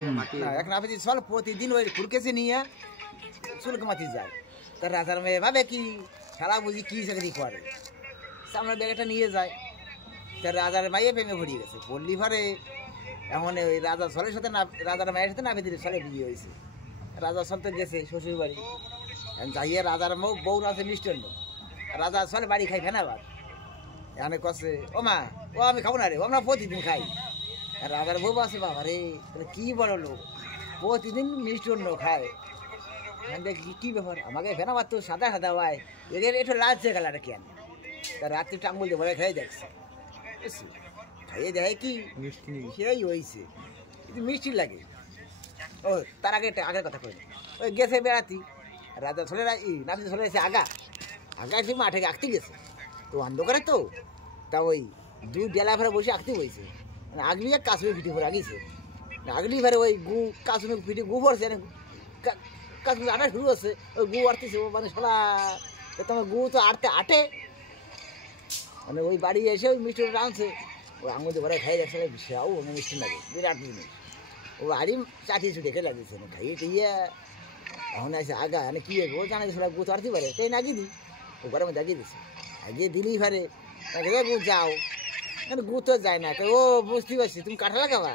না এখন আপনি চল প্রতিদিন ওই ফুরকেছে নিয়ে চুলকে মাতি যায়। তার রাজার মেয়ে ভাবে কি সারা বুঝি কি চাকরি করে, সামনের ব্যাগটা নিয়ে যায়। তার রাজার মাইয়ে প্রেমে ভরিয়ে গেছে, পল্লী ভরে এমন ওই রাজার ছলের সাথে না, রাজার মায়ের সাথে নাপিতের ছলে বিয়ে হয়েছে। রাজার ছল তো গেছে শ্বশুর বাড়ি, যাইয়ে রাজার বউ আছে মিষ্টান্ন, রাজার ছলে বাড়ি খাই ফেনাবার। এখানে কষে ও মা, ও আমি খাবো না রে, আমরা প্রতিদিন খাই। রাজার বউ আছে বাবা রে, তাহলে কি বড় লোক, প্রতিদিন মিষ্টান্ন খায়। দেখি কি ব্যাপার, আমাকে ফেনাবার তো সাদা সাদা হয়, এদের একটু লালচে কালার কেন। তা রাত্রি টাঙ্গুল দিয়ে বলে খেয়ে দেখছে, খাইয়ে দেখে কি মিষ্টি সেই হয়েছে, কিন্তু মিষ্টি লাগে। ও তার আগে একটা আগের কথা কই, ওই গেছে বেড়াতি, রাজা চলে নাতি চলে এসে আগা এসে মাঠে আঁকতে গেছে। তো অন্ধকারে তো তা ওই দুই বেলা ফেরে বসে আঁকতে হয়েছে, মানে আগলি এক কাশ্মীর পিঠে ভরে আগিছে, আগলি ফেরে ওই গু কাশ্মীর পিঠে গু ভরছে, কাশ্মীর আটা শুরু হচ্ছে, ওই গু আটতেছে, মানে সোলা তোমার গু তো আটে, মানে ওই বাড়ি এসে ওই মিষ্টি রাঁধছে, ওই আঙুল দিয়ে ভরে খাই দেখছে, বিশাও মিষ্টি লাগে, বিরাট জিনিস। ও বাড়ি চাটি চুটে খেয়ে লাগছে না, খাইয়ে টিয়ে এখন আছে আগা, মানে কি ও জানা গেছিল গু তো আটতে পারে, তাই নাগিয়ে দিই, ও ঘরে মধ্যে আগিয়ে দিচ্ছে, আগিয়ে দিলেই পারে গু যাও, কিন্তু গু তো যায় না। তো ও বুঝতে পারছি তুমি কাঁঠাল লাগাবা,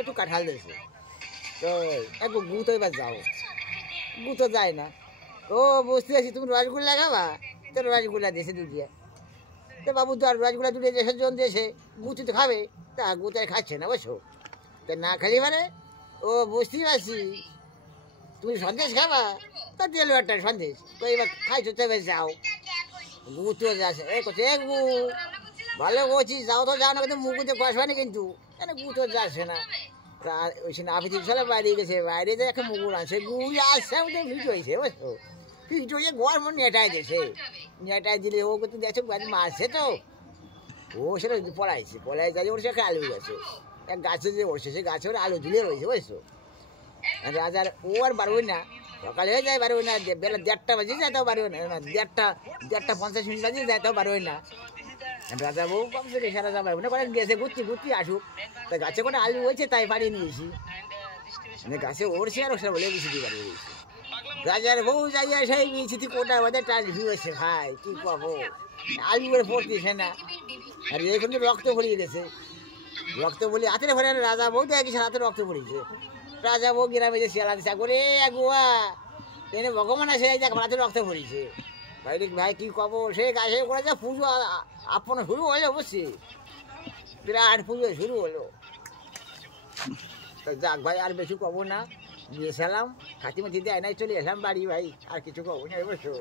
একটু কাঁঠাল দিয়েছে, তো এক গু তো এবার যাও, গু তো যায় না। ও বুঝতে পারছি তুমি রসগুলো লাগাবা, তো রসগুলা দিয়েছে দুটিয়া, তো বাবু তো আর রসগুলা দুটো দেশের জন দিয়েছে, গুতি তো খাবে, তা গুতে খাচ্ছে না বসো, তা না খালি মানে ও বুঝতেই পারছি তুমি সন্দেশ খাবা, তা দিল একটা সন্দেশ, তো এবার খাইছো তো এবার যাও, গু তো যাচ্ছে, এ করছে এ গু ভালো বলছি যাও, তো যাও না, কিন্তু মুখুতে কষবা না, কিন্তু গু তো যাচ্ছে না। ওই সে নাপিত চলে বাইরে গেছে, বাইরে যে একটা মুগুর আছে, গু আসছে ওদের ফিট হয়েছে বুঝছো, ফিট হয়ে ঘর মন নেটাই দিয়েছে, নেটাই দিলে ও কিন্তু দেখছো বাড়ি মারছে, তো ও সেটা পড়াই যাচ্ছে, ওর সে একটা আলু গেছে, এক গাছে যে ওরছে সে গাছে ওর আলু ঝুলিয়ে রয়েছে বুঝছো। রাজার ও আর বাড়বই না, সকালে হয়ে যায় বাড়বই না, বেলা 1:30 বাজে যায় তাও বাড়বই না, 1:50 বাজে যায় তাও বাড়বই না। রাজা বউ ভাবছে রেখা রাজা ভাই মনে করেন গেছে ঘুরতে আসুক, তা গাছে কোনো আলু হয়েছে তাই বাড়িয়ে নিয়েছি, মানে গাছে ওরছে আর ওসব বলে বিছিটি বাড়িয়ে দিয়েছি। রাজার বউ যাইয়া সেই বিছিটি কোটার মধ্যে টাল ভিউছে, ভাই কি পাবো, আলু করে পড়তেছে না, আর এইখান রক্ত ভরিয়ে গেছে, রক্ত বলি হাতের ভরে রাজা বউ দেখি হাতে রক্ত পড়িয়েছে। রাজা বউ গ্রামে যে শিয়ালা দিশা করে গুয়া এনে ভগবান আসে দেখ হাতে রক্ত পড়িয়েছে, ভাই ভাই কি কব, সে গাছে করে যা পুজো আপন শুরু হলো, বুঝছি বিরাট পুজো শুরু হলো। যাক ভাই আর বেশি কব না, গিয়েছিলাম খাতিমাতি দেয় নাই, চলে এলাম বাড়ি ভাই, আর কিছু কব না, বসো।